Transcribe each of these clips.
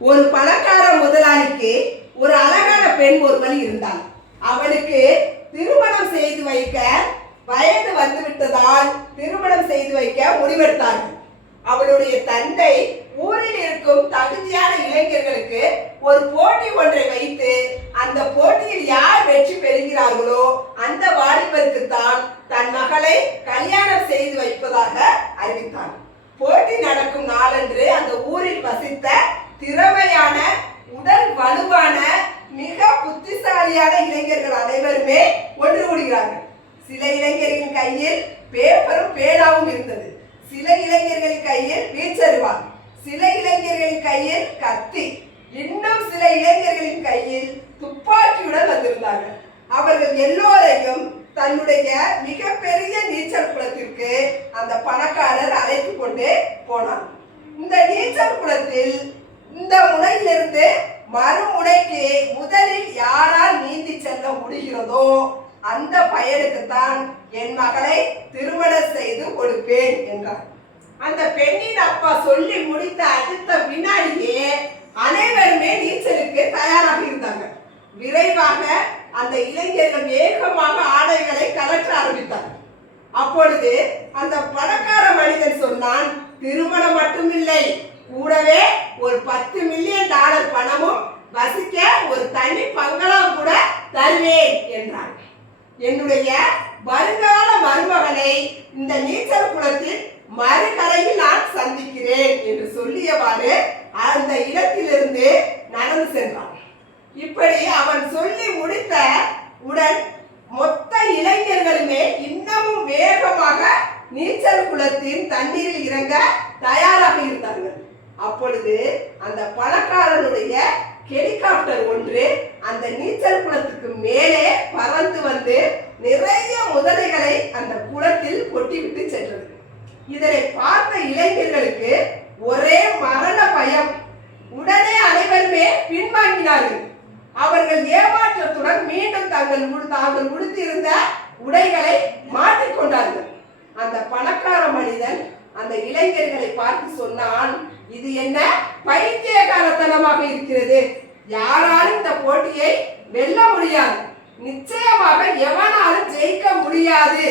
ஒரு பணக்கார முதலாளிக்கு ஒரு அழகான பெண் ஒருவள் இருந்தாள் அவளுக்கு திருமணம் செய்து வைக்க வயது வந்துவிட்டதால் திருமணம் செய்து வைக்க முடிவெடுத்தார்கள். அவளுடைய தந்தை ஊரில் இருக்கும் தகுதியான இளைஞர்களுக்கு ஒரு போட்டி ஒன்றை வைத்து அந்த போட்டியில் யார் வெற்றி பெறுகிறார்களோ அந்த வாலிபருக்கு தான் தன் மகளை கல்யாணம் செய்து வைப்பதாக அறிவித்தான் போட்டி நடக்கும் நாளன்று அந்த ஊரில் வசித்த திறமையான உடல் வலுவான மிக புத்திசாலியான இளைஞர்கள் அனைவருமே ஒன்று கூடுகிறார்கள். சில இளைஞர்களின் கையில் பேப்பரும் பேனாவும் இருந்தது. சில இளைஞர்களின் கையில் வீச்சருவான். சில இளைஞர்களின் கையில் கத்தி. இன்னும் சில இளைஞர்களின் கையில் துப்பாக்கியுடன் வந்திருந்தார்கள். அவர்கள் எல்லோரையும் தன்னுடைய மிகப்பெரிய நீச்சல் குளத்திற்கு அந்த பணக்காரர் அழைத்து கொண்டு போனார். இந்த நீச்சல் குளத்தில் இந்த முனையிலிருந்து மறுமுனைக்கு முதலில் யாரால் நீந்தி செல்ல முடிகிறதோ அந்த பயனுக்கு தான் என் மகளை திருமணம் செய்து கொடுப்பேன் என்றார். அந்த பெண்ணின் அப்பா சொல்லி முடித்த அடுத்த வினாடியே அனைவருமே நீச்சலுக்கு தயாராக இருந்தாங்க விரைவாக அந்த இளைஞர்கள் வேகமாக ஆடைகளை கலற்ற ஆரம்பித்தார் அப்பொழுது அந்த பணக்கார மனிதன் சொன்னான் திருமணம் மட்டுமில்லை. கூடவே ஒரு பத்து மில்லியன் டாலர் பணமும் வசிக்க ஒரு தனி பங்களா கூட தருவேன் என்றான். என்னுடைய வருங்கால மருமகனை இந்த நீச்சல் குளத்தில் மறுகரையில் நான் சந்திக்கிறேன் என்று சொல்லியவாறு அந்த இடத்திலிருந்து நடந்து சென்றான். இப்படி அவன் சொல்லி முடித்த உடன் மொத்த இளைஞர்களுமே இன்னமும் வேகமாக நீச்சல் குளத்தின் தண்ணீரில் இறங்க தயாராக இருந்தார்கள். அப்பொழுது அந்த பணக்காரனுடைய ஹெலிகாப்டர் ஒன்று அந்த நீச்சல் குளத்துக்கு மேலே பறந்து வந்து நிறைய முதலைகளை அந்த குளத்தில் கொட்டிவிட்டு சென்றது. இதனை பார்த்த இளைஞர்களுக்கு ஒரே மரண பயம். உடனே அனைவருமே பின்வாங்கினார்கள். அவர்கள் ஏமாற்றத்துடன் மீண்டும் தங்கள் தாங்கள் உடுத்தியிருந்த உடைகளை மாற்றிக்கொண்டார்கள் அந்த பணக்கார மனிதன் அந்த இளைஞர்களை பார்த்து சொன்னான் இது என்ன பைத்தியகாரத்தனமாக இருக்கிறது. யாராலும் இந்த போட்டியை வெல்ல முடியாது. நிச்சயமாக எவனாலும் ஜெயிக்க முடியாது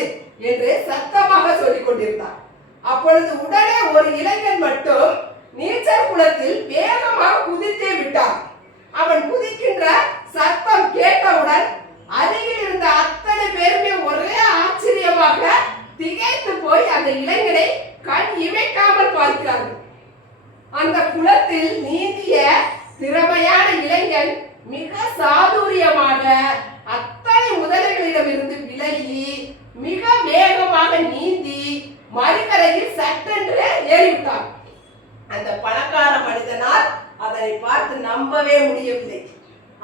என்று சத்தமாக சொல்லிக் கொண்டிருந்தான். அப்பொழுது உடனே ஒரு இளைஞன் மட்டும் நீச்சல் குளத்தில் வேகமாக குதித்தே விட்டான். அவன் அந்த இளைஞனை கண் இமைக்காமல் பார்க்கிறார்கள். அந்த குளத்தில் நீந்திய திறமையான இளைஞன் மிக சாதுரியமாக அத்தனை முதலைகளிடமிருந்து விலகி மிக வேகமாக நீந்தி மறுகரையில் சட்டென்று ஏறிவிட்டான். அந்த பணக்கார மனிதனால் அதனை பார்த்து நம்பவே முடியவில்லை.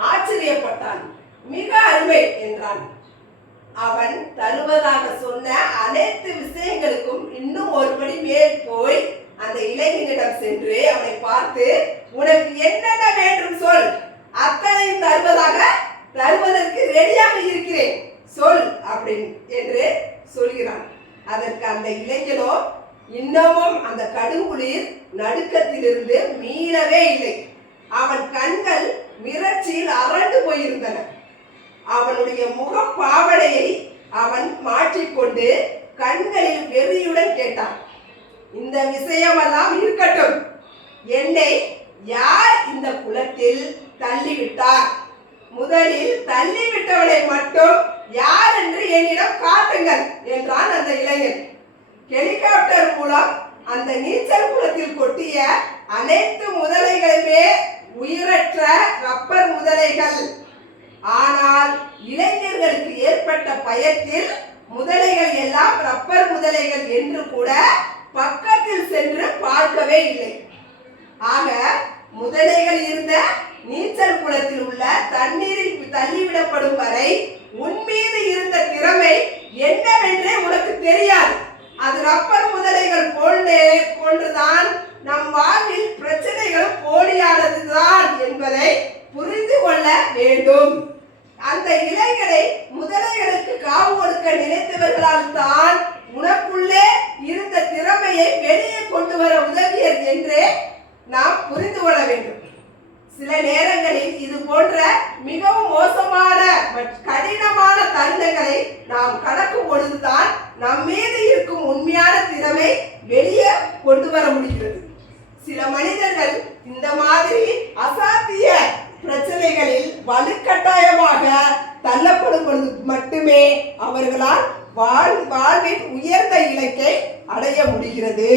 ஆச்சரியப்பட்டான். மிக அருமை என்றான். அவன் தருவதாக சொன்ன அனைத்து விஷயங்களுக்கும் இன்னும் ஒருபடி மேல் போய் அந்த இளைஞனிடம் சென்று அவனை பார்த்து உனக்கு என்னென்ன வேண்டும் சொல். அத்தனையும் தருவதாக தருவதற்கு ரெடியாக இருக்கிறேன். சொல் அப்படின்னு என்று சொல்கிறான். அதற்கு அந்த இளைஞனோ இன்னமும் அந்த கடுங்குளிர் நடுக்கத்திலிருந்து மீளவே இல்லை. அவன் கண்கள் மிரட்சியில் அரண்டு அவனுடைய முகப்பாவடையை அவன் மாற்றிக்கொண்டு கண்களில் வெறியுடன் கேட்டான். இந்த விஷயமெல்லாம் இருக்கட்டும். என்னை யார் இந்த குலத்தில் தள்ளிவிட்டார்? முதலில் தள்ளிவிட்டவளை மட்டும் யார் என்று என்னிடம் காட்டுங்கள் என்றான் அந்த இளைஞன். ஹெலிகாப்டர் மூலம் அந்த நீச்சல் குளத்தில் கொட்டிய அனைத்து முதலைகளுமே உயிரற்ற ரப்பர் முதலைகள். ஆனால் ஏற்பட்ட பயத்தில் முதலைகள் எல்லாம் ரப்பர் முதலைகள் என்று கூட பக்கத்தில் சென்று பார்க்கவே இல்லை. ஆக முதலைகள் இருந்த நீச்சல் குளத்தில் உள்ள தண்ணீரில் தள்ளிவிடப்படும் வரை உன் மீது இருந்த திறமை என்னவென்றே உனக்கு தெரியாது. அது ரப்பர் முதலைகள் போன்றே போன்றுதான் நம் வாழ்வில் பிரச்சனைகள் போலியானதுதான் என்பதை புரிந்து கொள்ள வேண்டும். அந்த இலைகளை முதலை நினைத்தவர்களால் தான் உனக்குள்ளே இருந்த திறமையை வெளியே கொண்டு வர உதவியது என்றே நாம் புரிந்து கொள்ள வேண்டும். சில நேரங்களில் இது போன்ற மிகவும் மோசமான கடினமான தருணங்களை நாம் கடக்கும் பொழுதுதான் நம் மீது இருக்கும் உண்மையான திறமை வெளியே கொண்டு வர முடிகிறது. சில மனிதர்கள் இந்த மாதிரி அசாத்திய பிரச்சனைகளில் வலுக்கட்டாயமாக தள்ளப்படும் பொழுது மட்டுமே அவர்களால் வாழ் வாழ்வின் உயர்ந்த இலக்கை அடைய முடிகிறது.